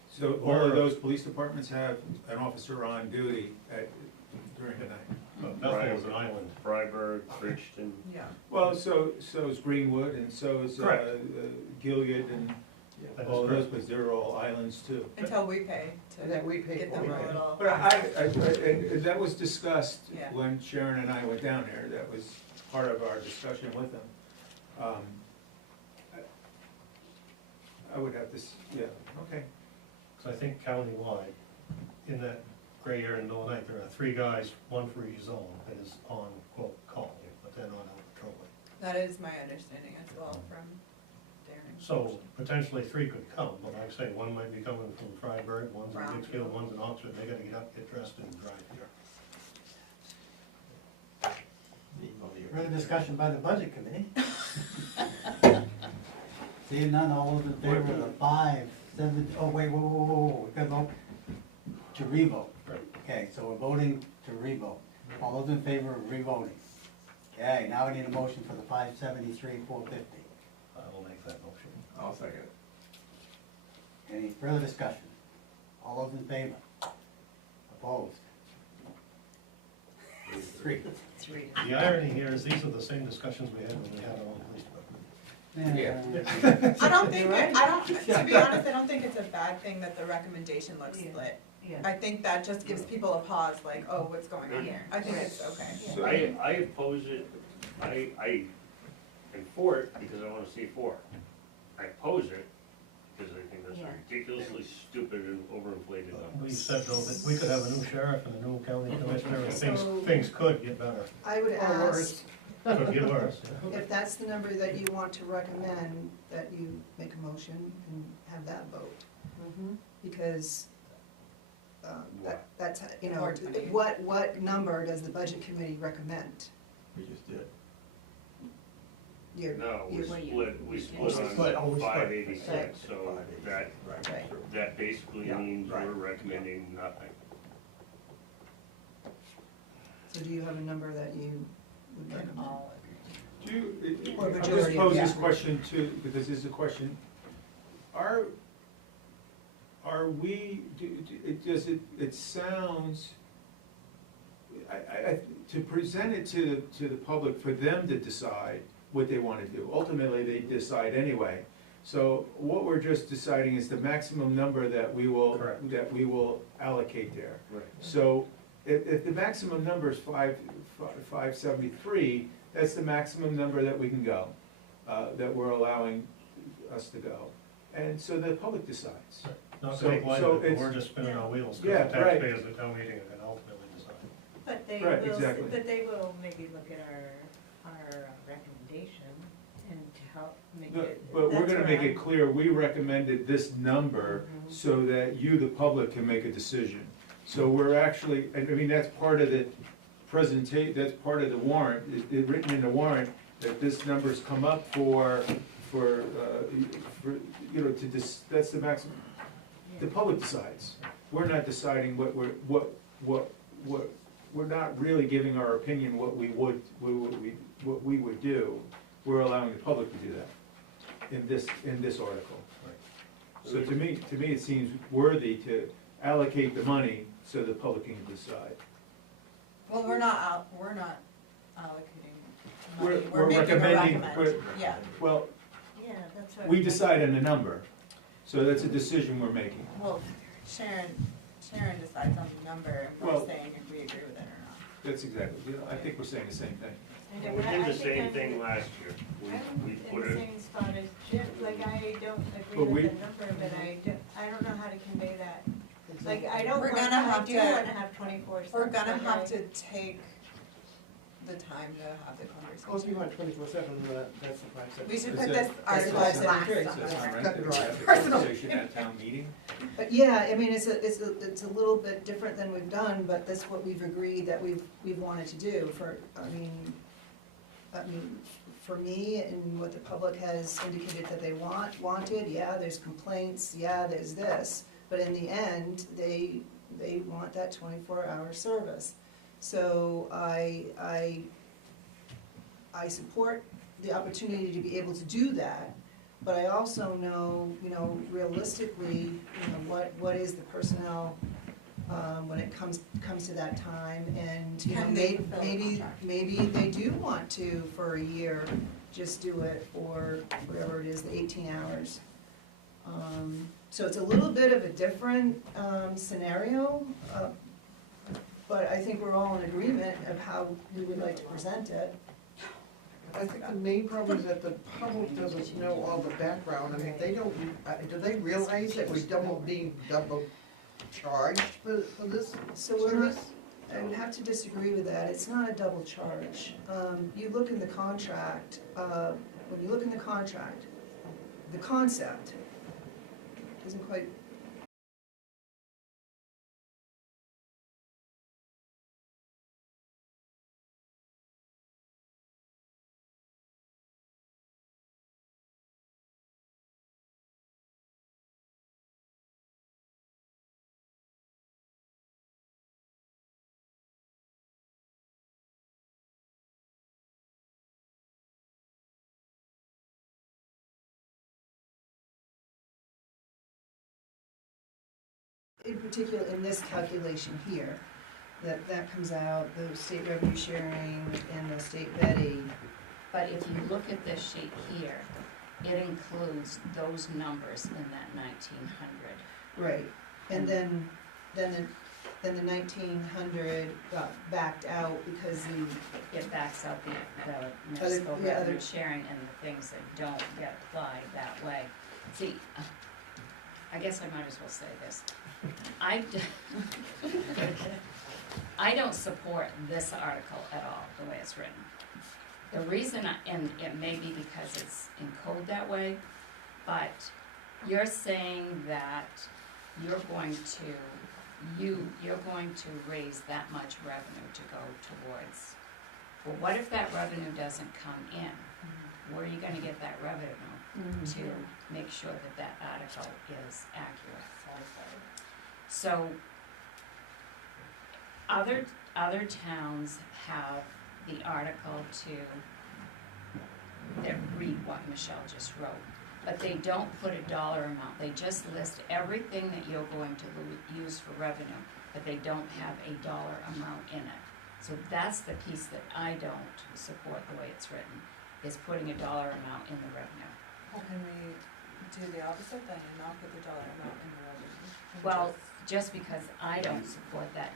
So all of those police departments have an officer on duty during the night? But Bethel is an island. Freiburg, Bridgeton, Yeah. Well, so is Greenwood, and so is Correct. Gilead, and That is all those, correct. but they're all islands too. Until we pay And that to we pay get for them it. a little. But and that was discussed Yeah. when Sharon and I went down there, that was part of our discussion with them. I would have to, yeah, okay. So I think countywide, in that gray area in the middle of the night, there are 3 guys, 1 for each zone, that is on, quote, call, but they're not out patrolling. That is my understanding as well from Darren. So potentially 3 could come, but like I say, 1 might be coming from Freiburg, 1's in Brownfield. Dixfield, 1's in Oxford, they gotta get up, get dressed, and drive here. Further discussion by the budget committee? Seeing none, all those in favor of the 5, 7, oh, wait, whoa, we gotta vote to revote. Right. Okay, so we're voting to revote. All those in favor of revoting? Okay, now we need a motion for the 573, 450. I will make that motion. I'll second it. Any further discussion? All those in favor? Opposed? 3. 3. The irony here is these are the same discussions we had when we had our own police department. Yeah. I don't think, Right. I don't, to be honest, I don't think it's a bad thing that the recommendation looks Yeah. split. Yeah. I think that just gives people a pause, like, oh, what's going on here? I think it's okay. So I oppose it, I am for it because I wanna see 4. I oppose it because I think that's a Yeah. ridiculously stupid and overinflated number. We said though that we could have a new sheriff and a new county commissioner, and So- things could get better, I would ask, could get worse. yeah. if that's the number that you want to recommend, that you make a motion and have that vote. Because, that's, you know, More money. what number does the budget committee recommend? We just did. You're- No, we you're- split on 586, so that, Right. that basically Yeah, means right. we're recommending nothing. So do you have a number that you would Can recommend? all Do you, Or I'll just majority of pose this yeah. question too, because this is a question. Are we, it sounds, to present it to the public, for them to decide what they wanna do. Ultimately, they decide anyway. So what we're just deciding is the maximum number that we will, Correct. that we will allocate there. Right. So if the maximum number is 573, that's the maximum number that we can go, that we're allowing us to go. And so the public decides. Not So- to make light so of it, but it's- we're just spinning our wheels, Yeah, because the right. taxpayers at town meeting can ultimately decide. But they Right, will, exactly. but they will maybe look at our recommendation and to help make it. But we're that's gonna where make it I'm- clear, we recommended this number Mhm. so that you, the public, can make a decision. So we're actually, I mean, that's part of the that's part of the warrant, written in the warrant, that this number's come up for, you know, that's the maximum. The public decides. We're not deciding what we're not really giving our opinion what we would do. We're allowing the public to do that in this article. So to me, it seems worthy to allocate the money so the public can decide. Well, we're not allocating We're- money, we're we're making a recommending- recommend, yeah. Well, Yeah, that's what. we decide on the number, so that's a decision we're making. Well, Sharon decides on the number, and Well- we're saying if we agree with it or not. That's exactly, you know, I think we're saying the same thing. I We know, I did the think same I'm- thing last year. We I'm put in the it, same spot as Jim, like, I don't But agree we- with the number, but I don't know how to convey that. Like, I don't We're want, gonna I have do to- wanna have 24/7. We're gonna but have I- to take the time to have the Oh, if you conversation. want 24/7, that's the 573. We should It's put a- this it's article a- as it's last a- on it's the a- warrant. Cut it right. Personal. Conversation at town meeting. But yeah, I mean, it's a little bit different than we've done, but that's what we've agreed that we've wanted to do for, I mean, for me and what the public has indicated that they wanted, yeah, there's complaints, yeah, there's this, but in the end, they want that 24-hour service. So I support the opportunity to be able to do that, but I also know, you know, realistically, you know, what is the personnel, when it comes to that time, and, you know, Can they fulfill the maybe, contract? maybe they do want to, for a year, just do it for whatever it is, the 18 hours. So it's a little bit of a different, scenario, but I think we're all in agreement of how we would like to present it. I think the main problem is that the public doesn't know all the background. I mean, they don't, do they realize that we're being double charged for this So we're not, service? I would have to disagree with that, it's not a double charge. You look in the contract, when you look in the contract, the concept isn't quite. In particular, in this calculation here, that comes out, the state revenue sharing and the state Betty. But if you look at this sheet here, it includes those numbers in that 1,900. Right, and then the 1,900 got backed out because It backs out the Other- municipal yeah, revenue other- sharing and the things that don't get applied that way. See, I guess I might as well say this. I don't support this article at all, the way it's written. The reason, and it may be because it's in code that way, but you're saying that you're going to raise that much revenue to go towards. Well, what if that revenue doesn't come in? Where are you gonna get that revenue to make sure that that article is accurate? So, other towns have the article that read what Michelle just wrote, but they don't put a dollar amount, they just list everything that you're going to use for revenue, but they don't have a dollar amount in it. So that's the piece that I don't support the way it's written, is putting a dollar amount in the revenue. Well, can we do the opposite then and not put the dollar amount in the revenue? And Well, just because I don't support that,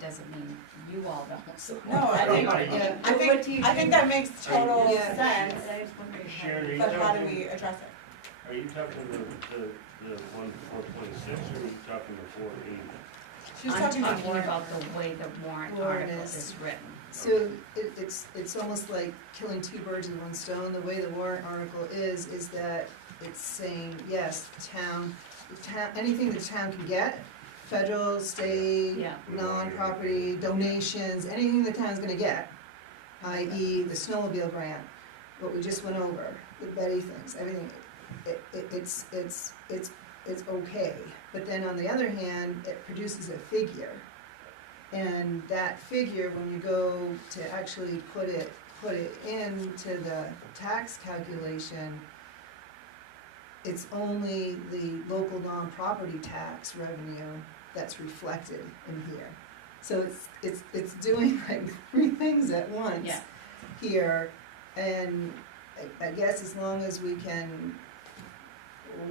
doesn't mean you all don't support it. No, I think, Yeah. I think that makes total Yeah. sense, Sharon, are you but how do talking, we address it? are you talking the 1/4/26, or are you talking the 4/8? She's I'm talking about talking warrant. about the way the warrant Warrant article is- is written. So it's almost like killing two birds with one stone. The way the warrant article is that it's saying, yes, anything the town can get, federal, state, Yeah. non-property, donations, anything the town's gonna get, i.e. the snowmobile grant, what we just went over, the Betty things, everything, it's okay. But then on the other hand, it produces a figure. And that figure, when you go to actually put it into the tax calculation, it's only the local non-property tax revenue that's reflected in here. So it's doing like three things at once Yeah. here. And I guess as long as we can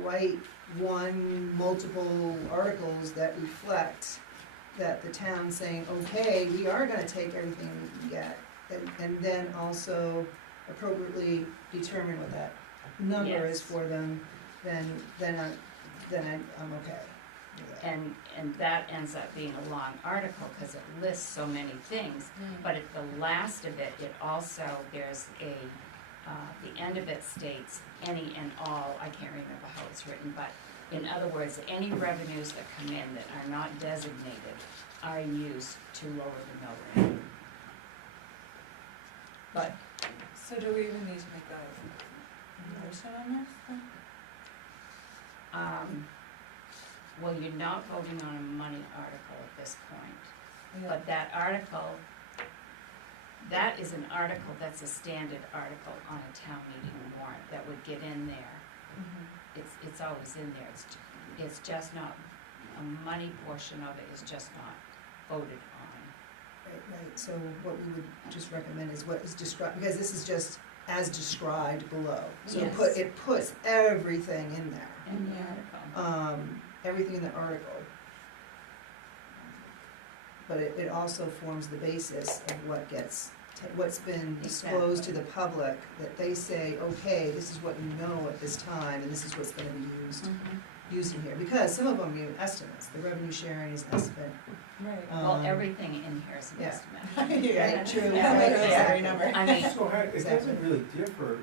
write multiple articles that reflect that the town's saying, okay, we are gonna take everything we get, and then also appropriately determine what that number is Yes. for them, then I'm okay with that. And that ends up being a long article, cause it lists so many things, but at the last of it, it also, there's the end of it states, any and all, I can't remember how it's written, but in other words, any revenues that come in that are not designated are used to lower the mill rate. But, So do we even need to make a motion on this then? well, you're not voting on a money article at this point, Yeah. but that article, that is an article that's a standard article on a town meeting warrant that would get in there. Mhm. It's always in there, it's just not, a money portion of it is just not voted on. Right, so what we would just recommend is what is described, because this is just as described below. So Yes. it puts everything in there, In the article. everything in the article. But it also forms the basis of what gets what's been disclosed to the public, that they say, okay, this is what you know at this time, and this is what's gonna be used in here, because some of them are estimates, the revenue sharing is an estimate. Right. Well, everything in here is an yeah. estimate. Yeah, true, Yeah, right, literally exactly. every number. I mean, So it Exactly. doesn't really differ,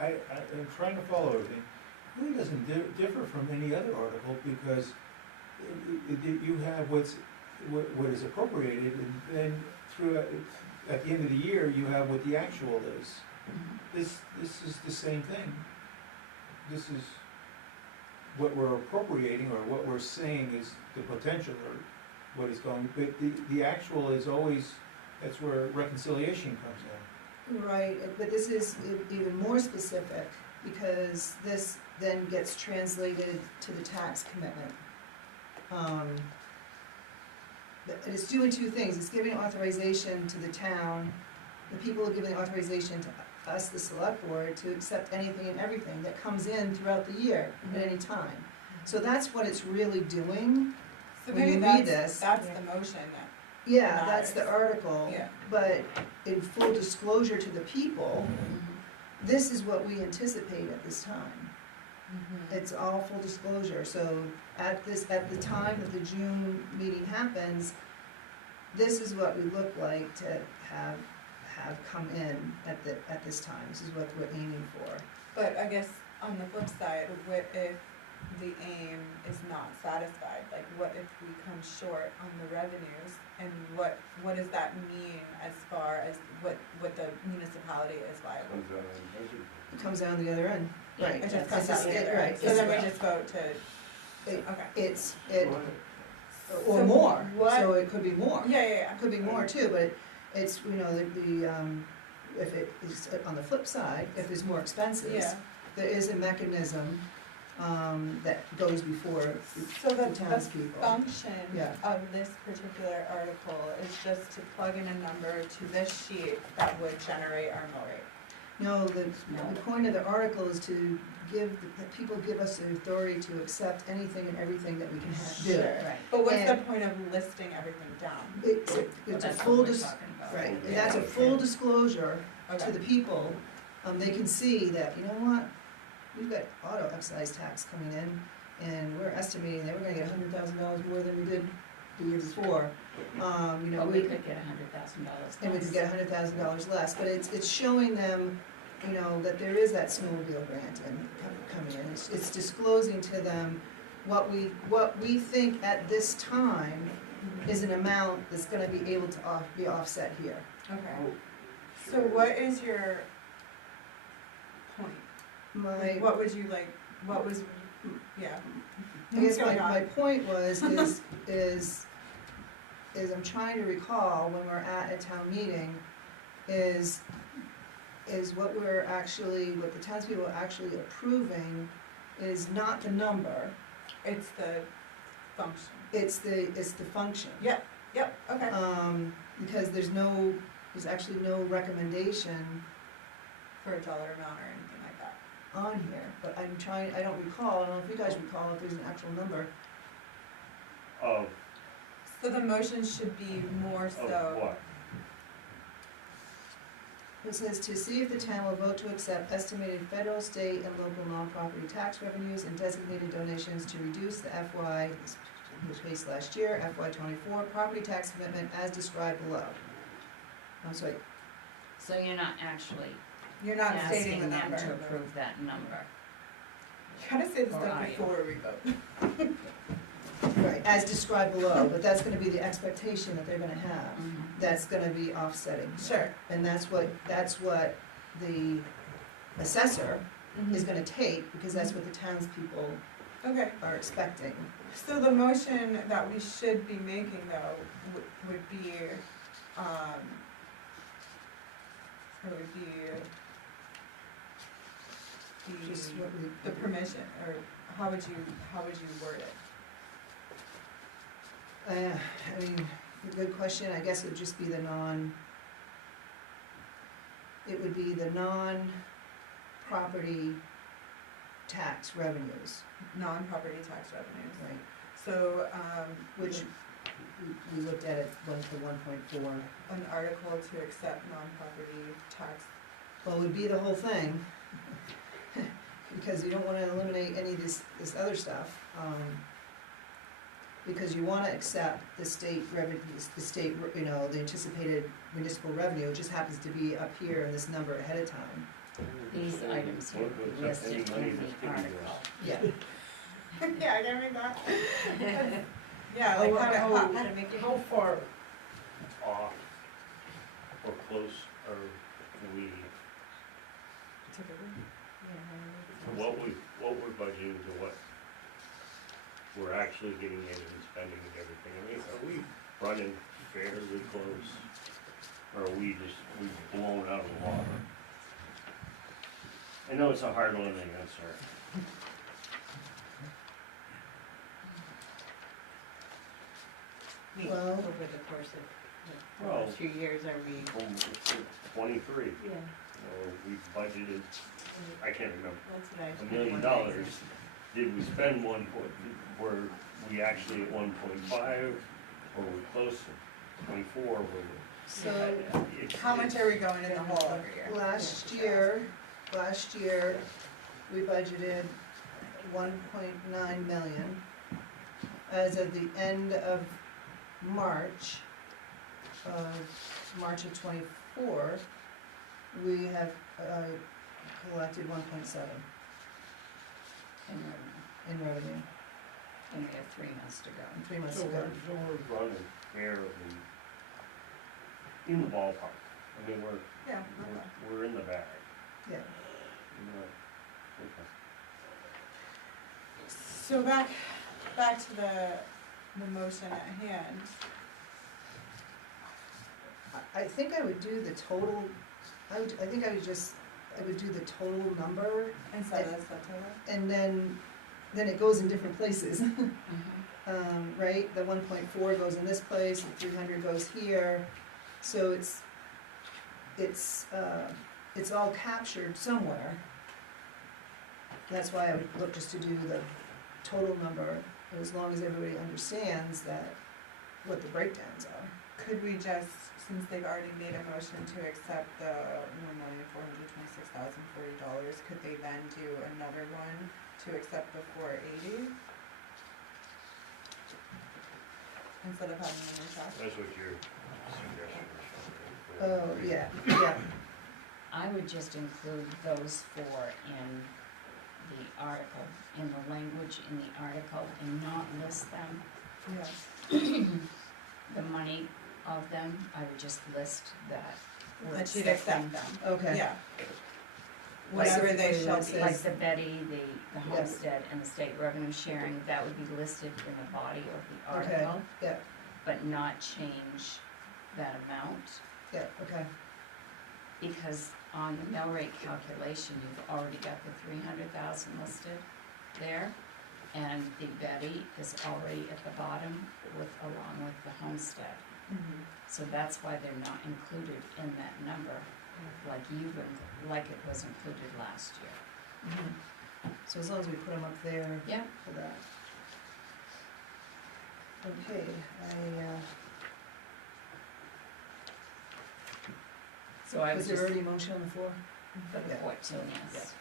I'm trying to follow everything, it really doesn't differ from any other article, because you have what is appropriated, and then at the end of the year, you have what the actual is. This is the same thing. This is what we're appropriating, or what we're saying is the potential, or what is going, but the actual is always, that's where reconciliation comes in. Right, but this is even more specific, because this then gets translated to the tax commitment. But it's doing two things, it's giving authorization to the town, the people are giving authorization to us, the select board, to accept anything and everything that comes in throughout the year, at any time. So that's what it's really doing. So When maybe you read this- that's the motion that, Yeah, that's the article. yeah. But in full disclosure to the people, this is what we anticipate at this time. It's all full disclosure, so at the time that the June meeting happens, this is what we look like to have come in at this time, this is what we're aiming for. But I guess on the flip side, what if the aim is not satisfied? Like, what if we come short on the revenues, and what does that mean as far as what the municipality is liable? Comes out on budget. It comes down the other end, right. It just That's comes out the other right, end, so then we it's- just vote to, It- okay. or So more, what- so it could be more. Yeah. It could be more too, but it's, if it is, on the flip side, if there's more expenses, Yeah. there is a mechanism, that goes before So the the townspeople. function Yeah. of this particular article is just to plug in a number to this sheet that would generate our mill rate. No, the point of the article is to that people give us the authority to accept anything and everything that we can do. Sure. right. But what's the And- point of listing everything down? It's Well, a that's what full we're dis- talking about. right, and Yeah. that's a full disclosure to Okay. the people. They can see that, you know what, we've got auto excise tax coming in, and we're estimating that we're gonna get $100,000 more than we did the year before. But we could get $100,000 less. And we could get $100,000 less, but it's showing them, that there is that snowmobile grant coming in. It's disclosing to them what we think at this time is an amount that's gonna be able to be offset here. Okay. So what is your point? What would you like, what was, yeah. I guess What's going my on? point was, is I'm trying to recall when we're at a town meeting, is what the townspeople are actually approving is not the number, It's the function. it's the function. Yep, okay. Because there's actually no recommendation For a dollar amount or anything like that. on here, but I don't recall, I don't know if you guys recall if there's an actual number. Of So the motion should be more so. what? It says to see if the town will vote to accept estimated federal, state, and local non-property tax revenues and designated donations to reduce the FY, which was last year, FY '24, property tax commitment as described below. I'm sorry, So you're not actually You're not stating the asking them number. to approve that number. You gotta say this Or stuff are you? before we vote. right, as described below, but that's gonna be the expectation that they're gonna have. Mhm. That's gonna be offsetting. Sure. And that's what the assessor is gonna take, because that's what the townspeople Okay, are expecting. so the motion that we should be making though would be, it would be Just what we. the permission, or how would you word it? I mean, a good question, I guess it would just be the non-property tax revenues, Non-property tax revenues. right? So, Which we looked at it, went to 1.4. An article to accept non-property tax. Well, it would be the whole thing, because you don't wanna eliminate any of this other stuff. Because you wanna accept the state revenue, the anticipated municipal revenue, it just happens to be up here in this number ahead of time. These items here be listed in the article. Yeah. Yeah, give me that. Yeah, Oh, like how How to make it. How far, Off or close are we, to what we're budgeting to what we're actually getting in and spending and everything? I mean, are we running fairly close? Or are we blown out of the water? I know it's a hard one to answer. Me, Well- over the course of the Well- last few years, are we, 23, yeah, we budgeted, I can't remember, that's what I was. $1 million. Did we spend were we actually at 1.5, or were we close to 24, were we? So, How much are we going in the hole every year? last year, we budgeted 1.9 million. As of the end of March of '24, we have collected 1.7 in revenue, in revenue, and we have 3 months to go. 3 months So ago. we're running fairly in the ballpark. I mean, Yeah. we're in the bag. Yeah. We're not- okay. So back to the motion at hand. I think I would do the total, I would do the total number, Instead of the subtotal? and then it goes in different places. Mhm. Right, the 1.4 goes in this place, the 300 goes here, so it's all captured somewhere. That's why I would look just to do the total number, as long as everybody understands what the breakdowns are. Could we just, since they've already made a motion to accept the $1,426,040, could they then do another one to accept the 480? Instead of having them in check? That's what your suggestion is. Oh, yeah. I would just include those 4 in the article, in the language in the article, and not list them. Yeah. The money of them, I would just list that we're That you'd accepting accept them. Okay. Yeah. Like Whatever they shall this be. is- Like the Betty, the Yes. homestead, and the state revenue sharing, that would be listed in the body of the Okay, article, yeah, but not change that amount. yeah, okay, Because on the mill rate calculation, you've already got the 300,000 listed there. And the Betty is already at the bottom along with the homestead. Mhm. So that's why they're not included in that number, like it was included last year. so as long as we put them up there Yeah. for that. Okay, So I was was there just, already a motion on the floor? for the Yeah. 14, yes.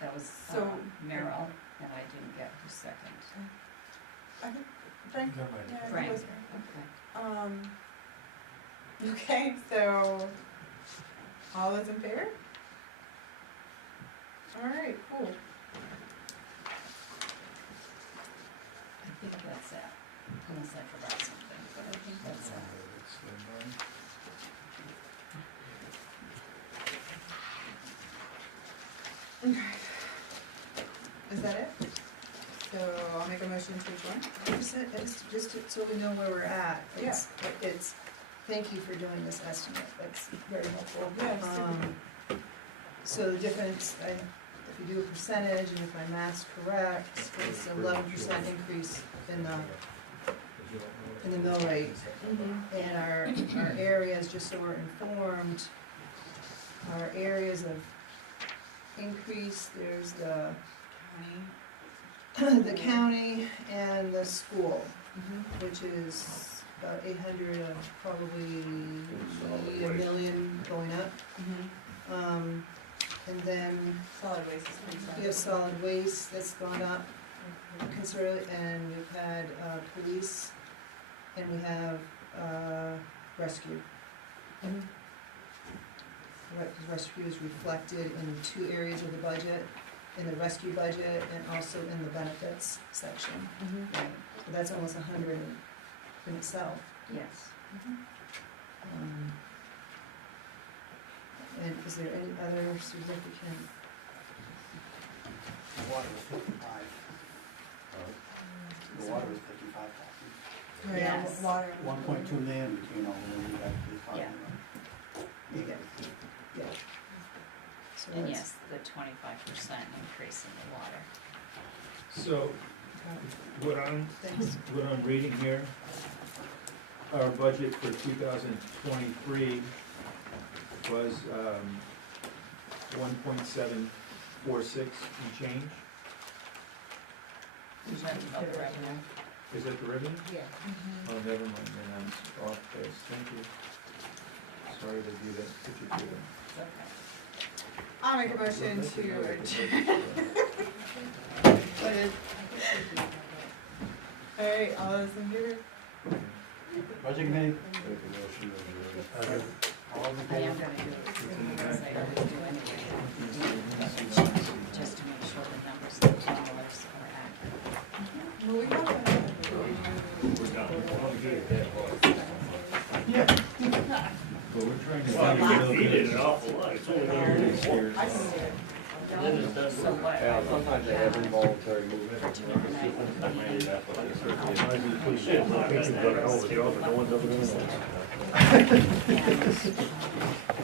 That was So- Merrill, and I didn't get her second. I think, Frank? Yeah, I think it Frank, was okay. Okay, so, all those in favor? Alright, cool. I think that's it, unless I forgot something, but I think that's it. Is that it? So, I'll make a motion to adjourn? Just so we know where we're at, it's, thank you for doing this estimate, that's very helpful. Yeah, super. So the difference, if you do a percentage, and if my math's correct, it's 11% increase in the mill rate. And our areas, just so we're informed, our areas of increase, there's the the county and the school, which is about 800 of probably a million going up. And then Solid waste is pretty we have solid waste that's gone up considerably, and we've had police, and we have rescue. Rescue is reflected in 2 areas of the budget, in the rescue budget and also in the benefits section. Right. So that's almost 100 in itself. Yes. And is there any other significant? The water was 55. The water was 55,000. Yes. Water. 1.2 million between all of them, you actually talking Yeah. about. Yeah. So And that's- yes, the 25% increase in the water. So, Thanks. what I'm reading here, our budget for 2023 was 1.746 and change. Is that about the revenue? Is that the revenue? Yeah. Oh, never mind, then I'm off base, thank you. Sorry to do that, put you through that. Okay. I'll make a motion to adjourn. Alright, all those in favor? Budget committee, Make a motion to adjourn. all in I favor? am gonna do it because I always do anyway. Just to make sure the numbers, the dollars are accurate. Well, we have We're done. Yeah. But we're trying to. Well, you did an awful lot, it's only I can do it. So what? Yeah, sometimes they have involuntary movement. For tomorrow night. Maybe that's what they sort of- Push it, I think you've done a hell of a job, but no one's ever gonna know. And,